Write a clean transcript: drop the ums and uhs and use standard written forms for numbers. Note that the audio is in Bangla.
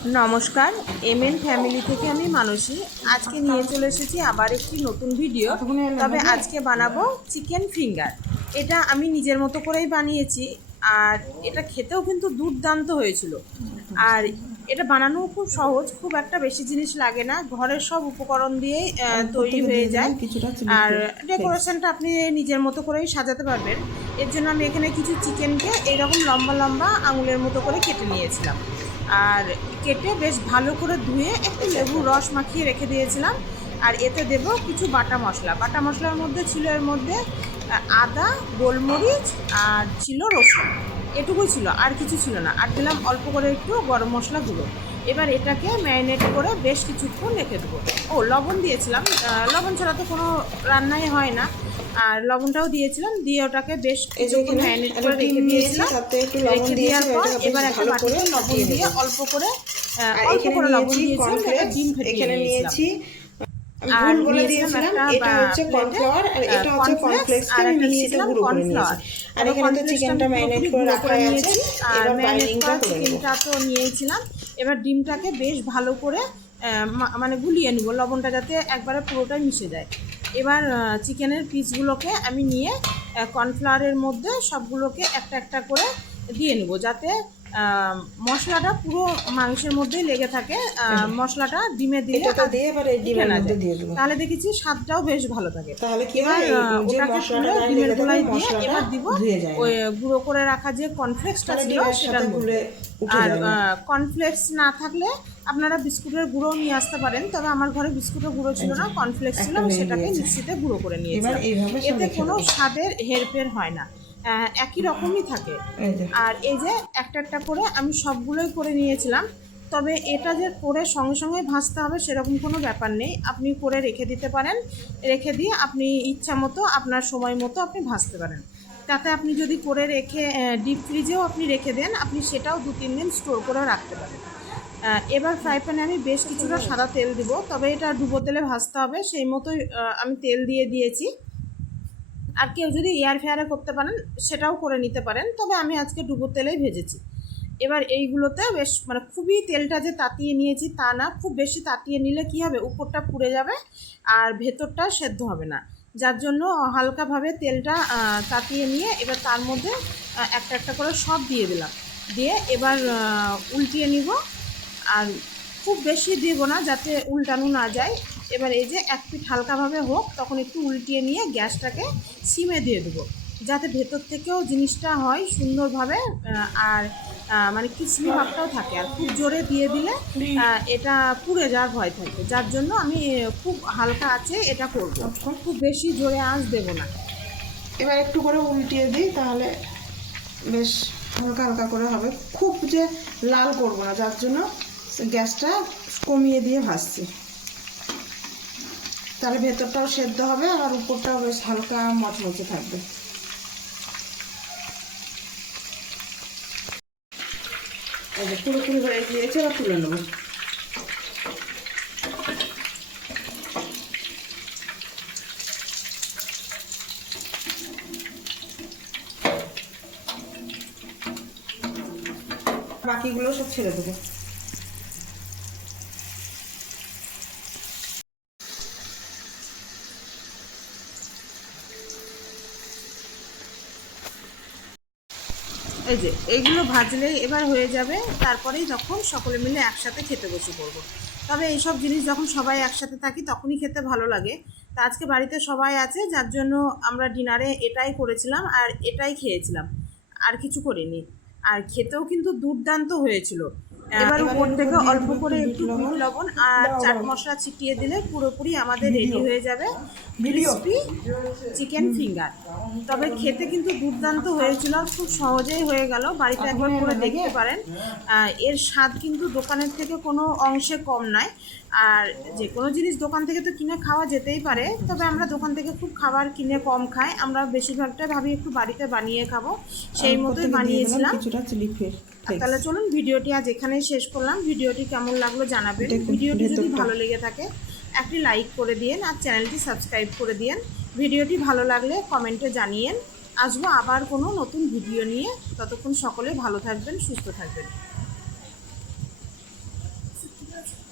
নমস্কার, এমএন ফ্যামিলি থেকে আমি মানসী। আজকে নিয়ে চলে এসেছি আবার একটি নতুন ভিডিও। তবে আজকে বানাবো চিকেন ফিঙ্গার। এটা আমি নিজের মতো করেই বানিয়েছি, আর এটা খেতেও কিন্তু দুর্দান্ত হয়েছিল। আর এটা বানানো খুব সহজ, খুব একটা বেশি জিনিস লাগে না, ঘরের সব উপকরণ দিয়েই তৈরি হয়ে যায়। আর ডেকোরেশনটা আপনি নিজের মতো করেই সাজাতে পারবেন। এর জন্য আমি এখানে কিছু চিকেনকে এইরকম লম্বা লম্বা আঙুলের মতো করে কেটে নিয়েছিলাম, আর কেটে বেশ ভালো করে ধুয়ে একটু লেবুর রস মাখিয়ে রেখে দিয়েছিলাম। আর এতে দেব কিছু বাটা মশলা। বাটা মশলার মধ্যে ছিল এর মধ্যে আদা, গোলমরিচ আর ছিল রসুন, এটুকুই ছিল, আর কিছু ছিল না। আর দিলাম অল্প করে একটু গরম মশলা গুঁড়ো। এবার এটাকে ম্যারিনেট করে বেশ কিছুক্ষণ রেখে দেবো। ও, লবণ দিয়েছিলাম, লবণ ছাড়া তো কোনো রান্নাই হয় না। আর লবণটাও দিয়েছিলাম, দিয়ে ওটাকে বেশ কিছুক্ষণ ম্যারিনেট করে রেখে দিয়েছিলাম। রেখে দেওয়ার পর এবার একটা বাটিতে লবণ দিয়ে অল্প করে লবণ দিয়েছিলাম, একটা ডিম ফেটিয়ে নিয়েছি। আর নিয়েছিলাম একটা কর্নফ্লাওয়ার, আর এটা হচ্ছে কর্নফ্লেক্স, আর একটা নিয়েছিলাম কর্নফ্লাওয়ার। আর এখানে তো চিকেনটা ম্যারিনেট করে রাখা আছে। আর ম্যারিনেট করা চিকেনটা তো নিয়েছিলাম। এবার ডিমটাকে বেশ ভালো করে মানে গুলিয়ে নিব, লবণটা যাতে একবারে পুরোটাই মিশে যায়। এবার চিকেনের পিসগুলোকে আমি নিয়ে কর্নফ্লাওয়ারের মধ্যে সবগুলোকে একটা একটা করে দিয়ে নেব, যাতে মশলাটা পুরো মাংসের মধ্যেই লেগে থাকে। মশলাটা ডিমে দিয়ে তাহলে দেখেছি স্বাদটাও বেশ ভালো থাকে। এবার ওটাকে তুলে ডিমের গোলায় দিয়ে এবার দিব ওই গুঁড়ো করে রাখা যে কর্নফ্লেক্সটা ছিল সেটার মধ্যে। আর কর্নফ্লেক্স না থাকলে আপনারা বিস্কুটের গুঁড়ো নিয়ে আসতে পারেন, তবে আমার ঘরে বিস্কুটের গুঁড়ো ছিল না, কর্নফ্লেক্স ছিল, সেটাকে মিক্সিতে গুঁড়ো করে নিয়েছিলাম। এতে কোনো স্বাদের হেরফের হয় না, একই রকমই থাকে। আর এই যে একটা একটা করে আমি সবগুলোই করে নিয়েছিলাম। তবে এটা যে করে সঙ্গে সঙ্গে ভাজতে হবে সেরকম কোনো ব্যাপার নেই, আপনি করে রেখে দিতে পারেন। রেখে দিয়ে আপনি ইচ্ছা মতো আপনার সময় মতো আপনি ভাজতে পারেন। তাতে আপনি যদি করে রেখে ডিপ ফ্রিজেও আপনি রেখে দেন, আপনি সেটাও 2-3 দিন স্টোর করে রাখতে পারেন। এবার ফ্রাই প্যানে আমি বেশ কিছুটা সাদা তেল দিব, তবে এটা ডুবো তেলে ভাজতে হবে, সেই মতোই আমি তেল দিয়ে দিয়েছি। আর কেউ যদি এয়ার ফ্রায়ারে করতে পারেন সেটাও করে নিতে পারেন, তবে আমি আজকে ডুবো তেলেই ভেজেছি। এবার এইগুলোতে বেশ মানে খুবই তেলটা যে তাতিয়ে নিয়েছি তা না, খুব বেশি তাতিয়ে নিলে কি হবে, উপরটা পুড়ে যাবে আর ভেতরটা সেদ্ধ হবে না। যার জন্য হালকাভাবে তেলটা তাতিয়ে নিয়ে এবার তার মধ্যে একটা একটা করে সব দিয়ে দিলাম। দিয়ে এবার উল্টিয়ে নিব, আর খুব বেশি দেবো না যাতে উল্টানো না যায়। এবার এই যে এক পিঠ হালকাভাবে হোক, তখন একটু উল্টিয়ে নিয়ে গ্যাসটাকে সিমে দিয়ে দেবো, যাতে ভেতর থেকেও জিনিসটা হয় সুন্দরভাবে, আর মানে কিচমি ভাবটাও থাকে। আর খুব জোরে দিয়ে দিলে এটা পুড়ে যাওয়ার ভয় থাকবে, যার জন্য আমি খুব হালকা আছে এটা করব, খুব বেশি জোরে আঁচ দেবো না। এবার একটু করে উল্টিয়ে দিই, তাহলে বেশ হালকা হালকা করে হবে, খুব যে লাল করবো না, যার জন্য গ্যাসটা কমিয়ে দিয়ে ভাজছি। তাহলে ভেতরটাও সেদ্ধ হবে আর উপরটাও বেশ হালকা মচমচে থাকবে। এই যে পুরোপুরি হয়ে গিয়েছে, এবার তুলে নেবো। বাকিগুলো সব ছেড়ে দেবো। এই যে এইগুলো ভাজলেই এবার হয়ে যাবে, তারপরেই তখন সকলে মিলে একসাথে খেতে বসে পড়বো। তবে এইসব জিনিস যখন সবাই একসাথে থাকি তখনই খেতে ভালো লাগে। তা আজকে বাড়িতে সবাই আছে, যার জন্য আমরা ডিনারে এটাই করেছিলাম আর এটাই খেয়েছিলাম, আর কিছু করিনি। আর খেতেও কিন্তু দুর্দান্ত হয়েছিল। এবার উপর থেকে অল্প করে একটু বিট লবণ আর চাট মশলা ছিটিয়ে দিলে পুরোপুরি আমাদের রেডি হয়ে যাবে ক্রিসপি চিকেন ফিঙ্গার। তবে খেতে কিন্তু দুর্দান্ত হয়েছিল, খুব সহজেই হয়ে গেল, বাড়িতে একবার করে দেখতে পারেন। এর স্বাদ কিন্তু দোকানের থেকে কোনো অংশে কম নয়। আর যে কোনো জিনিস দোকান থেকে তো কিনে খাওয়া যেতেই পারে, তবে আমরা দোকান থেকে খুব খাবার কিনে কম খাই, আমরা বেশিরভাগটাই ভাবি একটু বাড়িতে বানিয়ে খাবো, সেই মতোই বানিয়েছিলাম। তাহলে চলুন ভিডিওটি আজ এখানেই শেষ করলাম। ভিডিওটি কেমন লাগলো জানাবেন। ভিডিওটি যদি ভালো লেগে থাকে একটি লাইক করে দিন আর চ্যানেলটি সাবস্ক্রাইব করে দিন। ভিডিওটি ভালো লাগলে কমেন্টে জানিয়েন। আসবো আবার কোনো নতুন ভিডিও নিয়ে, ততক্ষণ সকলে ভালো থাকবেন, সুস্থ থাকবেন। আছে